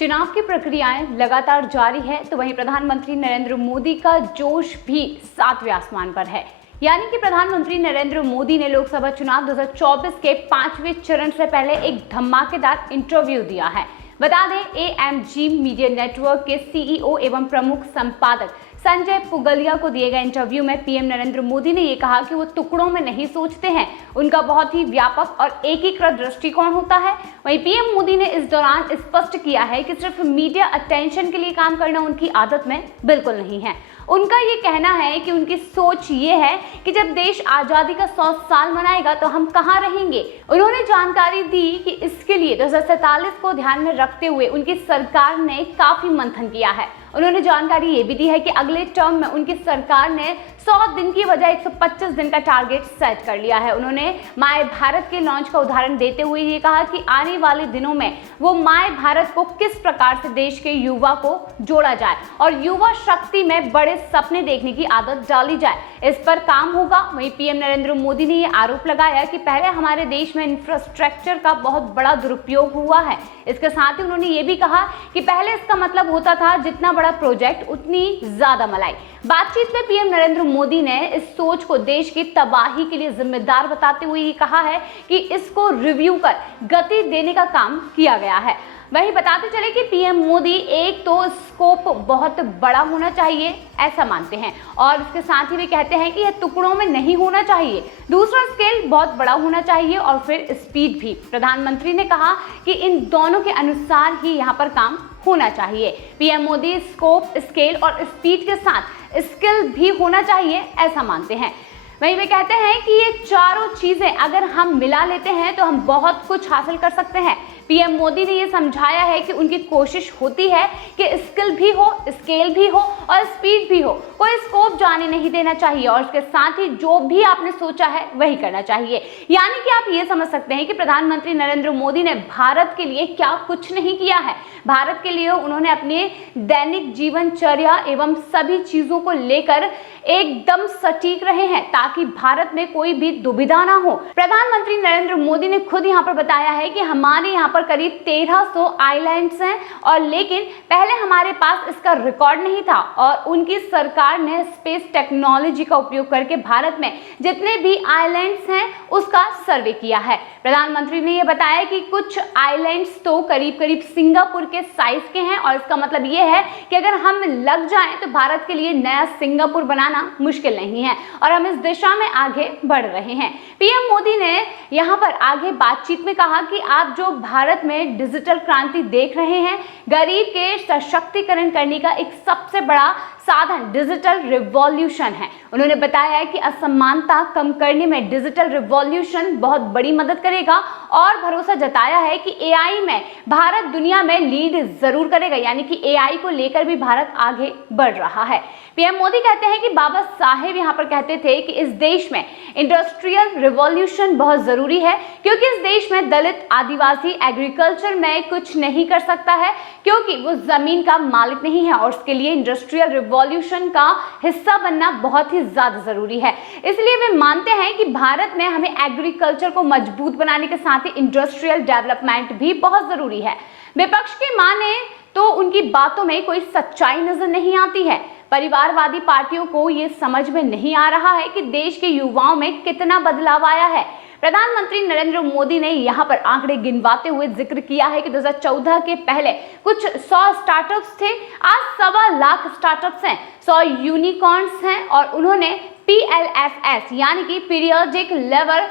चुनाव की प्रक्रियाएं लगातार जारी है, तो वहीं प्रधानमंत्री नरेंद्र मोदी का जोश भी 7वें आसमान पर है। यानी कि प्रधानमंत्री नरेंद्र मोदी ने लोकसभा चुनाव 2024 के 5वें चरण से पहले एक धमाकेदार इंटरव्यू दिया है। बता दें, AMG मीडिया नेटवर्क के CEO एवं प्रमुख संपादक संजय पुगलिया को दिए गए इंटरव्यू में पीएम नरेंद्र मोदी ने ये कहा कि वो टुकड़ों में नहीं सोचते हैं, उनका बहुत ही व्यापक और एकीकृत दृष्टिकोण होता है। वहीं पीएम मोदी ने इस दौरान स्पष्ट किया है कि सिर्फ मीडिया अटेंशन के लिए काम करना उनकी आदत में बिल्कुल नहीं है। उनका ये कहना है कि उनकी सोच ये है कि जब देश आज़ादी का 100 साल मनाएगा तो हम कहाँ रहेंगे। उन्होंने जानकारी दी कि इसके लिए 2047 को ध्यान में रखते हुए उनकी सरकार ने काफी मंथन किया है। उन्होंने जानकारी ये भी दी है कि अगले टर्म में उनकी सरकार ने 100 दिन की बजाय 125 दिन का टारगेट सेट कर लिया है। उन्होंने माय भारत के लॉन्च का उदाहरण देते हुए ये कहा कि आने वाले दिनों में वो माय भारत को किस प्रकार से देश के युवा को जोड़ा जाए और युवा शक्ति में बड़े सपने देखने की आदत डाली जाए, इस पर काम होगा। वहीं पीएम नरेंद्र मोदी ने ये आरोप लगाया कि पहले हमारे देश में इंफ्रास्ट्रक्चर का बहुत बड़ा दुरुपयोग हुआ है। इसके साथ ही उन्होंने ये भी कहा कि पहले इसका मतलब होता था जितना बड़ा प्रोजेक्ट उतनी ज्यादा मलाई। बातचीत में पीएम नरेंद्र मोदी ने इस सोच को देश की तबाही के लिए जिम्मेदार बताते हुए ये कहा है कि इसको रिव्यू कर गति देने का काम किया गया है। वहीं बताते चले कि पीएम मोदी एक तो स्कोप बहुत बड़ा होना चाहिए ऐसा मानते हैं और इसके साथ ही वे कहते हैं कि यह टुकड़ों में नहीं होना चाहिए, दूसरा स्केल बहुत बड़ा होना चाहिए और फिर स्पीड भी। प्रधानमंत्री ने कहा कि इन दोनों के अनुसार ही यहाँ पर काम होना चाहिए। पीएम मोदी स्कोप, स्केल और स्पीड के साथ स्किल भी होना चाहिए ऐसा मानते हैं। वहीं वे कहते हैं कि ये चारों चीजें अगर हम मिला लेते हैं तो हम बहुत कुछ हासिल कर सकते हैं। पीएम मोदी ने ये समझाया है कि उनकी कोशिश होती है कि स्किल भी हो, स्केल भी हो और स्पीड भी हो, कोई स्कोप जाने नहीं देना चाहिए और इसके साथ ही जो भी आपने सोचा है वही करना चाहिए। यानी कि आप ये समझ सकते हैं कि प्रधानमंत्री नरेंद्र मोदी ने भारत के लिए क्या कुछ नहीं किया है। भारत के लिए उन्होंने अपने दैनिक जीवनचर्या एवं सभी चीजों को लेकर एकदम सटीक रहे हैं ताकि भारत में कोई भी दुविधा ना हो। प्रधानमंत्री नरेंद्र मोदी ने खुद यहाँ पर बताया है कि हमारे यहाँ पर करीब 1300 आइलैंड्स हैं और लेकिन पहले हमारे पास इसका रिकॉर्ड नहीं था और उनकी सरकार ने स्पेस टेक्नोलॉजी का उपयोग करके भारत में जितने भी आइलैंड्स हैं उसका सर्वे किया है। प्रधानमंत्री ने यह बताया कि कुछ आइलैंड्स तो करीब करीब सिंगापुर के साइज के हैं और इसका मतलब यह है कि अगर हम लग जाएं तो भारत के लिए नया सिंगापुर बनाना मुश्किल नहीं है और हम इस दिशा में आगे बढ़ रहे हैं। पीएम मोदी ने यहाँ पर आगे बातचीत में कहा कि आप जो भारत में डिजिटल क्रांति देख रहे हैं, गरीब के सशक्तिकरण करने का एक सबसे बड़ा साधन डिजिटल रिवॉल्यूशन है। उन्होंने बताया कि असमानता कम करने में डिजिटल रिवॉल्यूशन बहुत बड़ी मदद करेगा और भरोसा जताया है कि AI में भारत दुनिया में लीड जरूर करेगा, यानी कि AI को लेकर भी भारत आगे बढ़ रहा है। पीएम मोदी कहते हैं कि बाबा साहेब यहाँ पर कहते थे कि इस देश में इंडस्ट्रियल रिवॉल्यूशन बहुत जरूरी है क्योंकि इस देश में दलित, आदिवासी एग्रीकल्चर में कुछ नहीं कर सकता है क्योंकि वो जमीन का मालिक नहीं है और उसके लिए इंडस्ट्रियल रिवॉल्यूशन का हिस्सा बनना बहुत ही ज्यादा जरूरी है। इसलिए वे मानते हैं कि भारत में हमें एग्रीकल्चर को मजबूत बनाने के साथ ही इंडस्ट्रियल डेवलपमेंट भी बहुत जरूरी है। विपक्ष की माने तो उनकी बातों में कोई सच्चाई नजर नहीं आती है। परिवारवादी पार्टियों को ये समझ में नहीं आ रहा है कि देश के युवाओं में कितना बदलाव आया है। प्रधानमंत्री नरेंद्र मोदी ने यहाँ पर आंकड़े गिनवाते हुए जिक्र किया है कि 2014 के पहले कुछ 100 स्टार्टअप्स थे, आज 1.25 लाख स्टार्टअप्स हैं, 100 यूनिकॉर्न्स हैं और उन्होंने PLFS यानी कि पीरियोडिक लेवल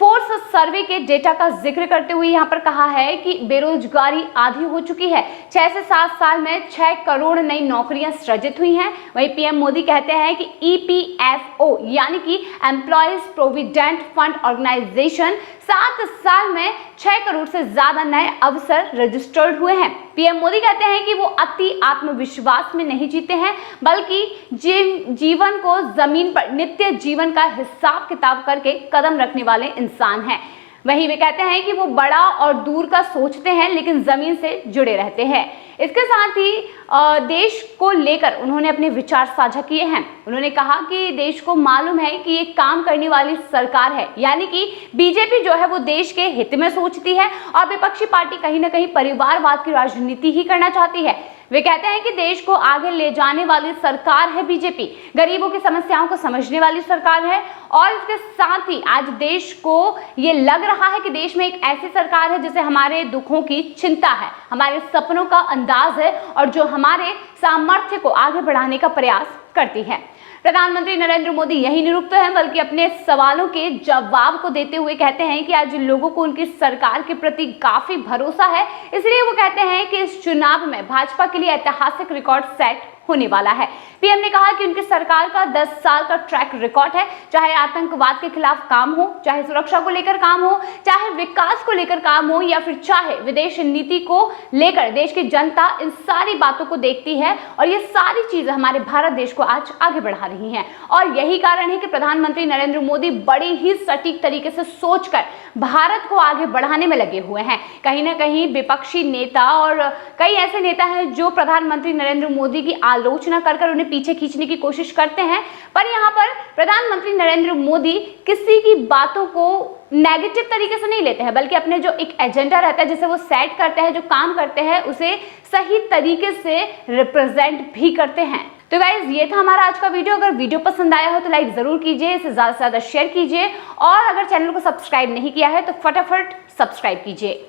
फोर्स सर्वे के डेटा का जिक्र करते हुए यहाँ पर कहा है कि बेरोजगारी आधी हो चुकी है। 6 से 7 साल में 6 करोड़ नई नौकरियां सृजित हुई हैं। वहीं पीएम मोदी कहते हैं कि EPFO यानी कि एम्प्लॉयज प्रोविडेंट फंड ऑर्गेनाइजेशन 7 साल में 6 करोड़ से ज्यादा नए अवसर रजिस्टर्ड हुए हैं। पीएम मोदी कहते हैं कि वो अति आत्मविश्वास में नहीं जीते हैं बल्कि जीवन को जमीन पर नित्य जीवन का हिसाब किताब करके कदम रखने वाले इंसान हैं। वहीं वे कहते हैं कि वो बड़ा और दूर का सोचते हैं लेकिन जमीन से जुड़े रहते हैं। इसके साथ ही देश को लेकर उन्होंने अपने विचार साझा किए हैं। उन्होंने कहा कि देश को मालूम है कि ये काम करने वाली सरकार है, यानी कि बीजेपी जो है वो देश के हित में सोचती है और विपक्षी पार्टी कहीं ना कहीं परिवारवाद की राजनीति ही करना चाहती है। वे कहते हैं कि देश को आगे ले जाने वाली सरकार है बीजेपी, गरीबों की समस्याओं को समझने वाली सरकार है और इसके साथ ही आज देश को ये लग रहा है कि देश में एक ऐसी सरकार है जिसे हमारे दुखों की चिंता है, हमारे सपनों का अंदाज है और जो हमारे सामर्थ्य को आगे बढ़ाने का प्रयास करती है। प्रधानमंत्री नरेंद्र मोदी यही निरुक्त हैं, बल्कि अपने सवालों के जवाब को देते हुए कहते हैं कि आज लोगों को उनकी सरकार के प्रति काफी भरोसा है, इसलिए वो कहते हैं कि इस चुनाव में भाजपा के लिए ऐतिहासिक रिकॉर्ड सेट होने वाला है। पीएम ने कहा कि उनकी सरकार का 10 साल का ट्रैक रिकॉर्ड है, चाहे आतंकवाद के खिलाफ काम हो, चाहे सुरक्षा को लेकर काम हो, चाहे विकास को लेकर काम हो या फिर चाहे विदेश नीति को लेकर। देश की जनता इन सारी बातों को देखती है और ये सारी चीजें हमारे भारत देश को आज आगे बढ़ा रही हैं और यही कारण है कि प्रधानमंत्री नरेंद्र मोदी बड़ी ही सटीक तरीके से सोचकर भारत को आगे बढ़ाने में लगे हुए हैं। कहीं ना कहीं विपक्षी नेता और कई ऐसे नेता हैं जो प्रधानमंत्री नरेंद्र मोदी की आलोचना कर उन्हें पीछे खींचने की कोशिश करते हैं, पर यहाँ पर प्रधानमंत्री नरेंद्र मोदी किसी की बातों को नेगेटिव तरीके से नहीं लेते हैं, बल्कि अपने जो एक एजेंडा रहता है जिसे वो सेट करते हैं, जो काम करते हैं उसे सही तरीके से रिप्रेजेंट भी करते हैं। तो गाइज ये था हमारा आज का वीडियो। अगर वीडियो पसंद आया हो तो लाइक जरूर कीजिए, इसे ज्यादा से ज्यादा शेयर कीजिए और अगर चैनल को सब्सक्राइब नहीं किया है तो फटाफट सब्सक्राइब कीजिए।